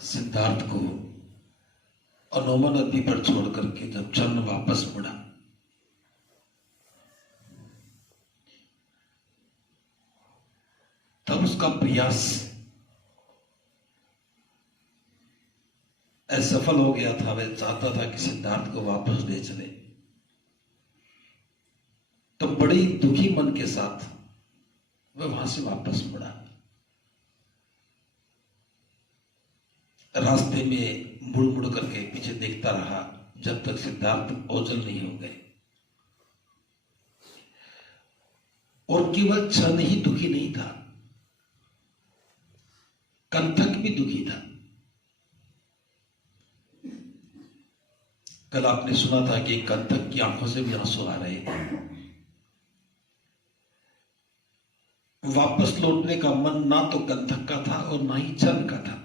सिद्धार्थ को अनोमा नदी पर छोड़ करके जब चंद्र वापस मुड़ा तब उसका प्रयास असफल हो गया था। वह चाहता था कि सिद्धार्थ को वापस ले चले, तो बड़ी दुखी मन के साथ वह वहां से वापस मुड़ा। रास्ते में मुड़ मुड़ करके पीछे देखता रहा जब तक सिद्धार्थ ओझल नहीं हो गए। और केवल क्षण ही दुखी नहीं था, कंथक भी दुखी था। कल आपने सुना था कि कंथक की आंखों से भी आंसू आ रहे थे। वापस लौटने का मन ना तो कंथक का था और ना ही चंद का था।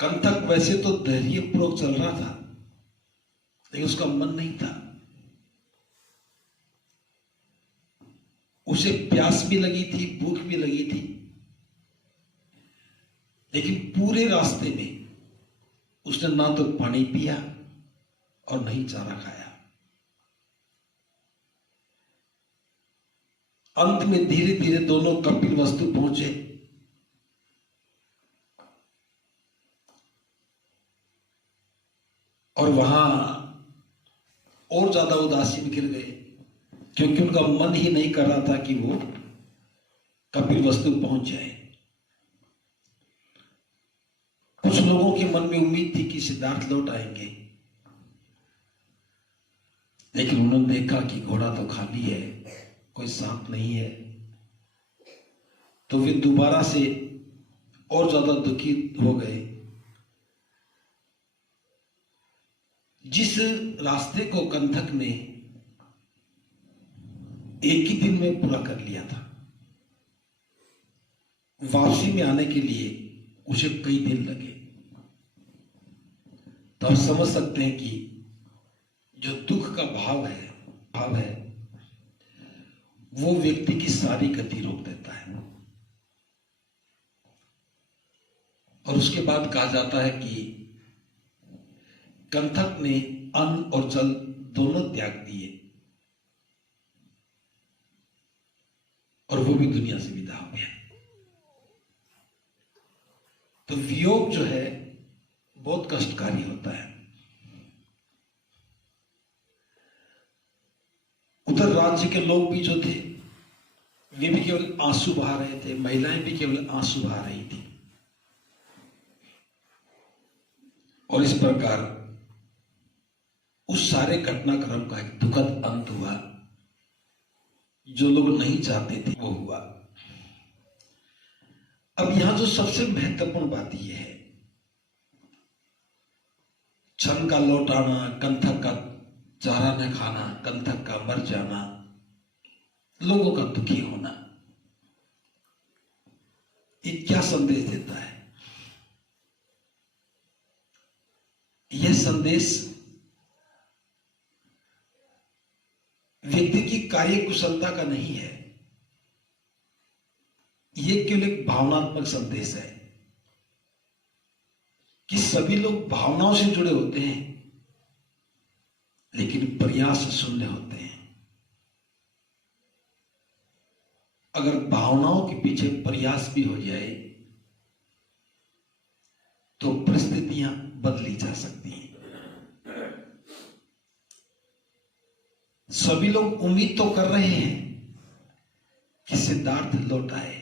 कंथक वैसे तो धैर्यपूर्वक चल रहा था, लेकिन उसका मन नहीं था। उसे प्यास भी लगी थी, भूख भी लगी थी, लेकिन पूरे रास्ते में उसने ना तो पानी पिया और नहीं चारा खाया। अंत में धीरे धीरे दोनों कपिलवस्तु पहुंचे। और वहां और ज्यादा उदासीन गिर गए, क्योंकि उनका मन ही नहीं कर रहा था कि वो कपिलवस्तु पहुंच जाए। कुछ लोगों के मन में उम्मीद थी कि सिद्धार्थ लौट आएंगे, लेकिन उन्होंने देखा कि घोड़ा तो खाली है, कोई सांप नहीं है, तो वे दोबारा से और ज्यादा दुखी हो गए। जिस रास्ते को कंथक ने एक ही दिन में पूरा कर लिया था, वापसी में आने के लिए उसे कई दिन लगे। तो आप समझ सकते हैं कि जो दुख का भाव है वो व्यक्ति की सारी गति रोक देता है। और उसके बाद कहा जाता है कि कंथक ने अन्न और जल दोनों त्याग दिए और वो भी दुनिया से विदा हो गया। तो वियोग जो है बहुत कष्टकारी होता है। उधर राज्य के लोग भी जो थे वे भी केवल आंसू बहा रहे थे, महिलाएं भी केवल आंसू बहा रही थी। और इस प्रकार उस सारे घटनाक्रम का एक दुखद अंत हुआ। जो लोग नहीं चाहते थे वो हुआ। अब यहां जो सबसे महत्वपूर्ण बात यह है, क्षण का लौट आना, कंथक का चारा न खाना, कंथक का मर जाना, लोगों का दुखी होना, ये क्या संदेश देता है? यह संदेश व्यक्ति की कार्य कुशलता का नहीं है, यह केवल एक भावनात्मक संदेश है कि सभी लोग भावनाओं से जुड़े होते हैं, लेकिन प्रयास शून्य होते हैं। अगर भावनाओं के पीछे प्रयास भी हो जाए तो परिस्थितियां बदली जा सकती हैं। सभी लोग उम्मीद तो कर रहे हैं कि सिद्धार्थ लौट आए।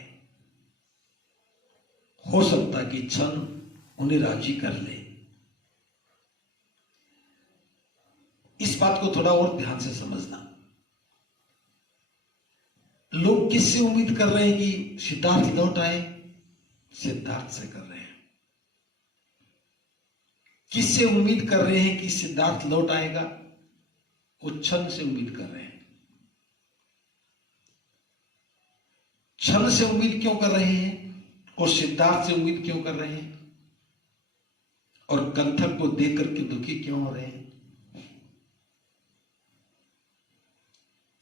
हो सकता कि क्षण उन्हें राजी कर ले। इस बात को थोड़ा और ध्यान से समझना। लोग किससे उम्मीद कर रहे हैं कि सिद्धार्थ लौट आए? सिद्धार्थ से कर रहे हैं। किससे उम्मीद कर रहे हैं कि सिद्धार्थ लौट आएगा? वो क्षण से उम्मीद कर रहे हैं। क्षण से उम्मीद क्यों कर रहे हैं और सिद्धार्थ से उम्मीद क्यों कर रहे हैं? और कंथक को देख करके दुखी क्यों हो रहे हैं?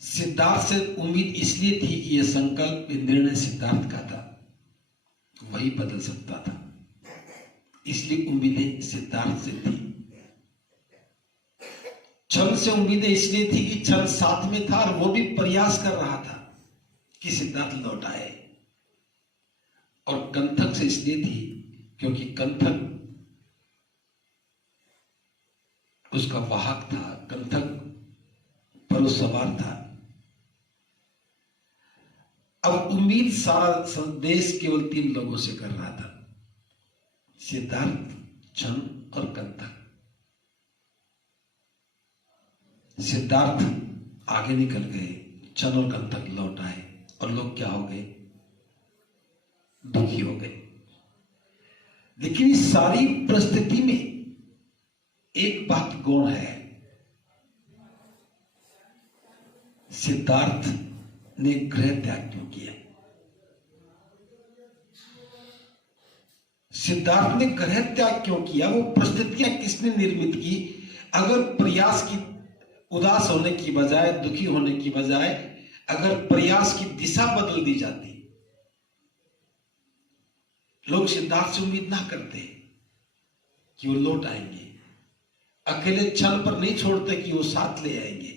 सिद्धार्थ से उम्मीद इसलिए थी कि यह संकल्प, निर्णय सिद्धार्थ का था, वही बदल सकता था, इसलिए उम्मीदें सिद्धार्थ से थी। छल से उम्मीदें इसलिए थी कि छल साथ में था और वो भी प्रयास कर रहा था कि सिद्धार्थ लौट आए। और कंथक से इसलिए थी क्योंकि कंथक उसका वाहक था, कंथक पर वो सवार था। अब उम्मीद सारा संदेश केवल 3 लोगों से कर रहा था, सिद्धार्थ, छन और कंथक। सिद्धार्थ आगे निकल गए, छन और कंथक लौट आए और लोग क्या हो गए? दुखी हो गए। लेकिन इस सारी परिस्थिति में एक बात गौण है, सिद्धार्थ ने गृह त्याग क्यों किया? सिद्धार्थ ने गृह त्याग क्यों किया? वो परिस्थितियां किसने निर्मित की? अगर प्रयास की, उदास होने की बजाय, दुखी होने की बजाय अगर प्रयास की दिशा बदल दी जाती, लोग सिद्धार्थ से उम्मीद ना करते कि वो लौट आएंगे, अकेले छल पर नहीं छोड़ते कि वो साथ ले आएंगे।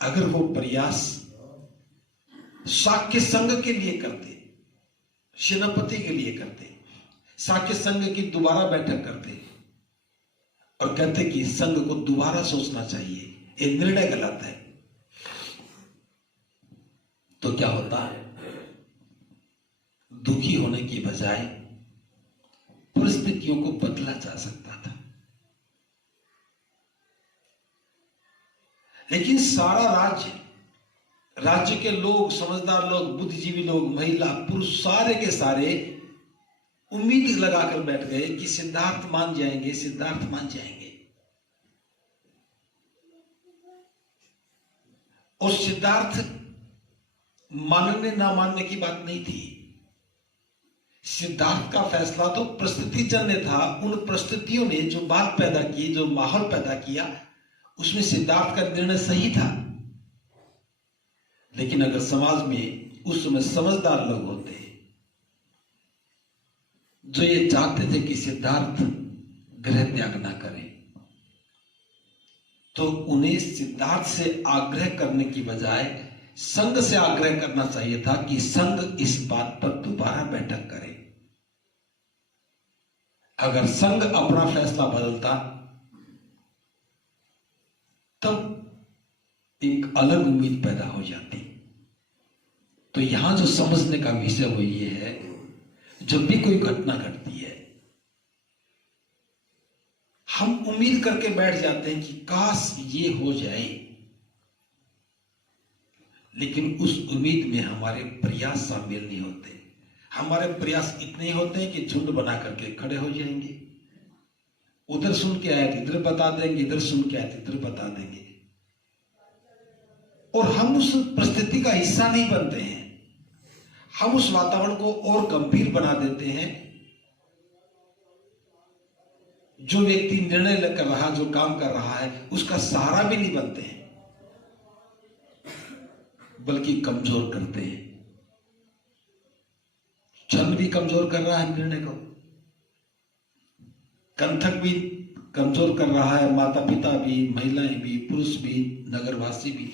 अगर वो प्रयास शाक्य संघ के लिए करते, सेनापति के लिए करते, शाक्य संघ की दोबारा बैठक करते और कहते कि संघ को दोबारा सोचना चाहिए, ये निर्णय गलत है, तो क्या होता है? दुखी होने की बजाय परिस्थितियों को बदला जा सकता था। लेकिन सारा राज्य के लोग, समझदार लोग, बुद्धिजीवी लोग, महिला, पुरुष, सारे के सारे उम्मीद लगाकर बैठ गए कि सिद्धार्थ मान जाएंगे, सिद्धार्थ मान जाएंगे। और सिद्धार्थ मानने ना मानने की बात नहीं थी। सिद्धार्थ का फैसला तो परिस्थिति जन्य था। उन परिस्थितियों ने जो बात पैदा की, जो माहौल पैदा किया, उसमें सिद्धार्थ का निर्णय सही था। लेकिन अगर समाज में उस समय समझदार लोग होते जो ये चाहते थे कि सिद्धार्थ गृह त्याग ना करे, तो उन्हें सिद्धार्थ से आग्रह करने की बजाय संघ से आग्रह करना चाहिए था कि संघ इस बात पर दोबारा बैठक करे। अगर संघ अपना फैसला बदलता तब एक अलग उम्मीद पैदा हो जाती। तो यहां जो समझने का विषय वो ये है, जब भी कोई घटना घटती है, हम उम्मीद करके बैठ जाते हैं कि काश ये हो जाए, लेकिन उस उम्मीद में हमारे प्रयास शामिल नहीं होते। हमारे प्रयास इतने होते हैं कि झुंड बना करके खड़े हो जाएंगे, उधर सुन के आए तो इधर बता देंगे, इधर सुन के आए तो इधर बता देंगे, और हम उस परिस्थिति का हिस्सा नहीं बनते हैं। हम उस वातावरण को और गंभीर बना देते हैं। जो व्यक्ति निर्णय कर रहा, जो काम कर रहा है, उसका सहारा भी नहीं बनते हैं, बल्कि कमजोर करते हैं। छंद भी कमजोर कर रहा है निर्णय को, कंथक भी कमजोर कर रहा है, माता पिता भी, महिलाएं भी, पुरुष भी, नगरवासी भी,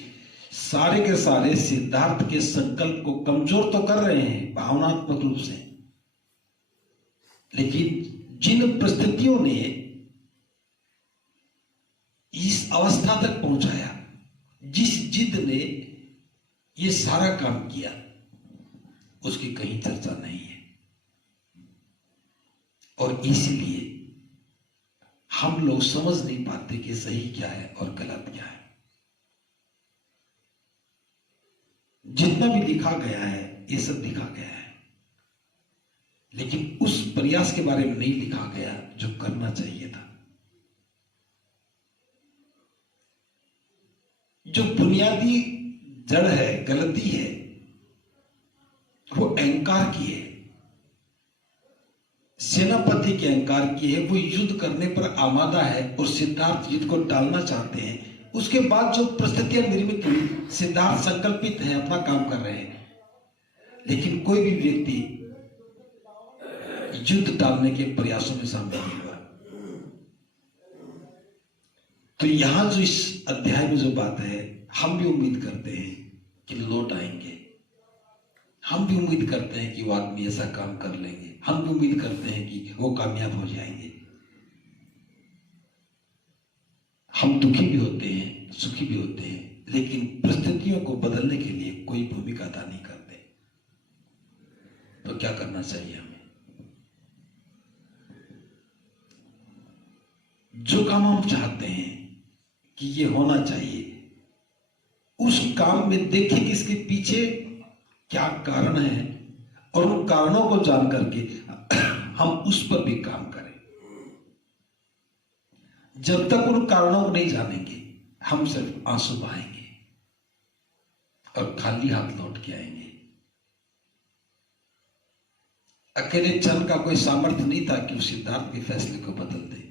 सारे के सारे सिद्धार्थ के संकल्प को कमजोर तो कर रहे हैं भावनात्मक रूप से। लेकिन जिन परिस्थितियों ने इस अवस्था तक पहुंचाया, जिस जिद ने ये सारा काम किया, उसकी कहीं चर्चा नहीं है। और इसलिए हम लोग समझ नहीं पाते कि सही क्या है और गलत क्या है। जितना भी लिखा गया है, ये सब लिखा गया है, लेकिन उस प्रयास के बारे में नहीं लिखा गया जो करना चाहिए था। जो बुनियादी जड़ है, गलती है, वो अहंकार की है, सेनापति के अहंकार की है। वो युद्ध करने पर आमादा है और सिद्धार्थ युद्ध को टालना चाहते हैं, उसके बाद जो परिस्थितियां निर्मित हुई, सिद्धार्थ संकल्पित है, अपना काम कर रहे हैं, लेकिन कोई भी व्यक्ति युद्ध टालने के प्रयासों में शामिल नहीं हुआ। तो यहां जो इस अध्याय में जो बात है, हम भी उम्मीद करते हैं कि लौट आएंगे, हम भी उम्मीद करते हैं कि वो आदमी ऐसा काम कर लेंगे, हम भी उम्मीद करते हैं कि वो कामयाब हो जाएंगे। हम दुखी भी होते हैं, सुखी भी होते हैं, लेकिन परिस्थितियों को बदलने के लिए कोई भूमिका अदा नहीं करते। तो क्या करना चाहिए हमें? जो काम हम चाहते हैं कि ये होना चाहिए, उस काम में देखें कि इसके पीछे क्या कारण है, और उन कारणों को जान करके हम उस पर भी काम करें। जब तक उन कारणों को नहीं जानेंगे, हम सिर्फ आंसू बहाएंगे और खाली हाथ लौट के आएंगे। अकेले चंद का कोई सामर्थ्य नहीं था कि उस सिद्धार्थ के फैसले को बदल दे,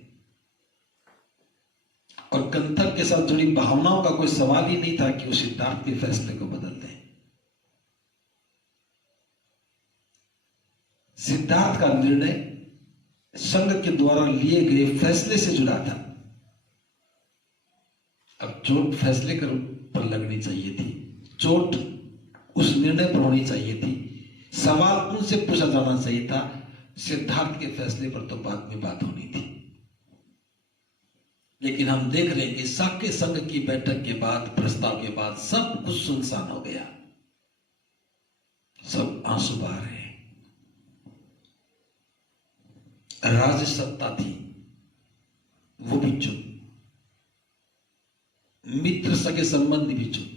और गंतव्य के साथ जुड़ी भावनाओं का कोई सवाल ही नहीं था कि उस सिद्धार्थ के फैसले को बदल दे। सिद्धार्थ का निर्णय संघ के द्वारा लिए गए फैसले से जुड़ा था। अब चोट फैसले पर लगनी चाहिए थी, चोट उस निर्णय पर होनी चाहिए थी, सवाल उनसे पूछा जाना चाहिए था। सिद्धार्थ के फैसले पर तो बाद में बात होनी थी। लेकिन हम देख रहे हैं कि शाक्य संघ की बैठक के बाद, प्रस्ताव के बाद सब कुछ सुनसान हो गया, सब आंसू बहा रहे हैं। राज सत्ता थी, वो भी चुप, मित्र सगे संबंधी भी चुप।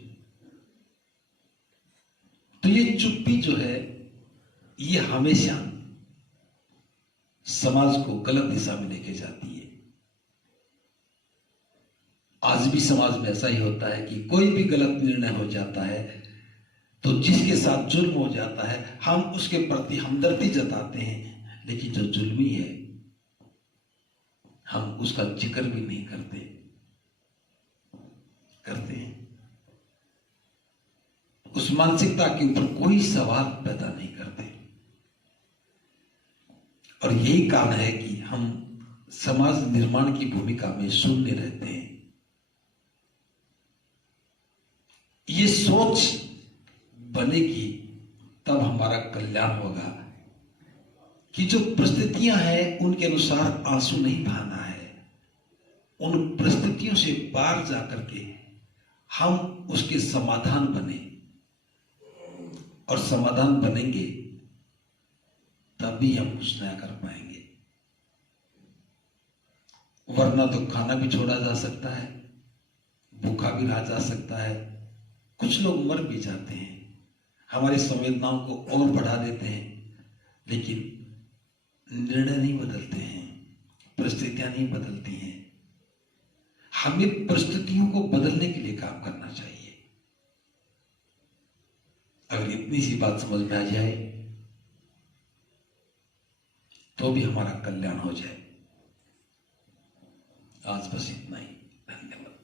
तो ये चुप्पी जो है, ये हमेशा समाज को गलत दिशा में लेके जाती है। आज भी समाज में ऐसा ही होता है कि कोई भी गलत निर्णय हो जाता है तो जिसके साथ जुल्म हो जाता है, हम उसके प्रति हमदर्दी जताते हैं, लेकिन जो जुल्मी है हम उसका जिक्र भी नहीं करते हैं। उस मानसिकता के ऊपर कोई सवाल पैदा नहीं करते। और यही कारण है कि हम समाज निर्माण की भूमिका में शून्य रहते हैं। ये सोच बनेगी तब हमारा कल्याण होगा कि जो परिस्थितियां हैं उनके अनुसार आंसू नहीं बहाना है, उन परिस्थितियों से पार जाकर के हम उसके समाधान बने, और समाधान बनेंगे तभी हम कुछ नया कर पाएंगे। वरना तो खाना भी छोड़ा जा सकता है, भूखा भी रहा जा सकता है, कुछ लोग मर भी जाते हैं, हमारी संवेदनाओं को और बढ़ा देते हैं, लेकिन निर्णय नहीं बदलते हैं, परिस्थितियां नहीं बदलती हैं। हमें परिस्थितियों को बदलने के लिए काम करना चाहिए। अगर इतनी सी बात समझ में आ जाए तो भी हमारा कल्याण हो जाए। आज बस इतना ही। धन्यवाद।